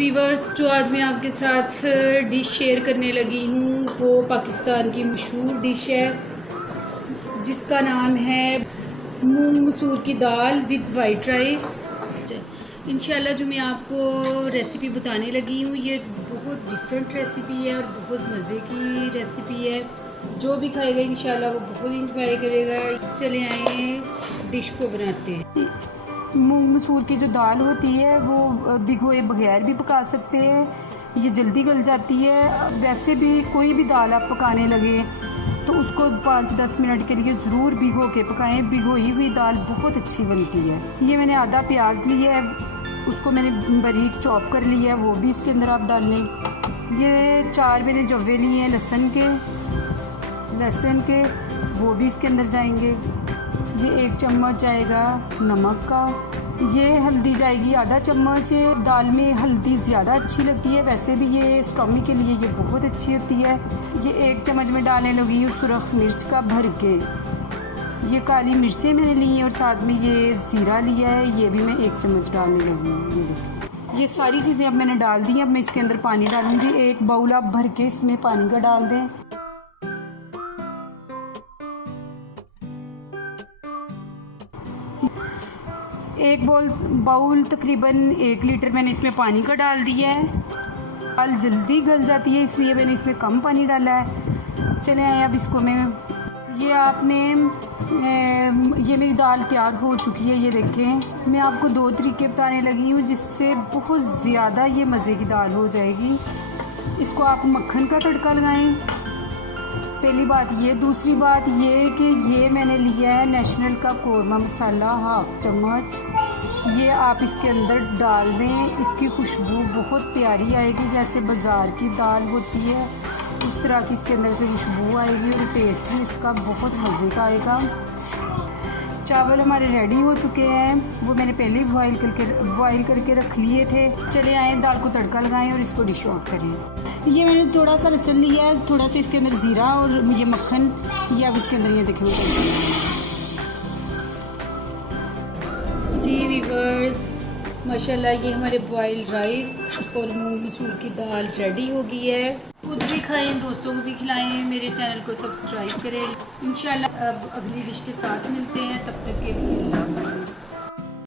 Viewers, जो आज मैं आपके साथ डिश शेयर करने लगी हूँ वो पाकिस्तान की मशहूर डिश है जिसका नाम है मूंग मसूर की दाल विद वाइट राइस। इंशाल्लाह जो मैं आपको रेसिपी बताने लगी हूँ ये बहुत डिफरेंट रेसिपी है और बहुत मज़े की रेसिपी है। जो भी खाएगा इंशाल्लाह वो बहुत इंजॉय करेगा। चले आए डिश को बनाते हैं। मूंग मसूर की जो दाल होती है वो भिगोए बगैर भी पका सकते हैं, ये जल्दी गल जाती है। वैसे भी कोई भी दाल आप पकाने लगे तो उसको 5-10 मिनट के लिए ज़रूर भिगो के पकाएं। भिगोई हुई दाल बहुत अच्छी बनती है। ये मैंने आधा प्याज लिया है, उसको मैंने बारीक चॉप कर लिया है, वो भी इसके अंदर आप डाल लें। ये 4 मैंने जवे लिए हैं लहसुन के, वो भी इसके अंदर जाएंगे। ये 1 चम्मच जाएगा नमक का। ये हल्दी जाएगी आधा चम्मच। दाल में हल्दी ज़्यादा अच्छी लगती है, वैसे भी ये स्टॉमी के लिए ये बहुत अच्छी होती है। ये 1 चम्मच में डालने लगी हूँ सुरख मिर्च का भर के। ये काली मिर्चें मैंने ली हैं और साथ में ये ज़ीरा लिया है, ये भी मैं 1 चम्मच डालने लगी हूँ। ये देखिए, ये सारी चीज़ें अब मैंने डाल दी हैं। अब मैं इसके अंदर पानी डालूँगी। 1 बाउल आप भर के इसमें पानी का डाल दें। एक बाउल तकरीबन 1 लीटर मैंने इसमें पानी का डाल दिया है। दाल जल्दी गल जाती है इसलिए मैंने इसमें कम पानी डाला है। चले आए अब इसको मैं ये मेरी दाल तैयार हो चुकी है। ये देखें, मैं आपको 2 तरीके बताने लगी हूँ जिससे बहुत ज़्यादा ये मज़े की दाल हो जाएगी। इसको आप मक्खन का तड़का लगाएं, पहली बात ये। दूसरी बात ये कि ये मैंने लिया है नेशनल का कौरमा मसाला 1/2 चम्मच। ये आप इसके अंदर डाल दें, इसकी खुशबू बहुत प्यारी आएगी। जैसे बाज़ार की दाल होती है उस तरह की इसके अंदर से खुशबू आएगी और टेस्ट भी इसका बहुत मज़े का आएगा। चावल हमारे रेडी हो चुके हैं, वो मैंने पहले ही बॉयल करके रख लिए थे। चले आए दाल को तड़का लगाएं और इसको डिश आउट करें। ये मैंने थोड़ा सा लहसुन लिया है, थोड़ा सा इसके अंदर ज़ीरा और ये मक्खन, ये अब इसके अंदर ये देखें जी वीवर्स। माशाल्लाह ये हमारे बॉइल्ड राइस और मूंग मसूर की दाल रेडी हो गई है। खुद भी खाएं, दोस्तों को भी खिलाएं, मेरे चैनल को सब्सक्राइब करें। इंशाल्लाह अब अगली डिश के साथ मिलते हैं, तब तक के लिए अल्लाह हाफ़िज़।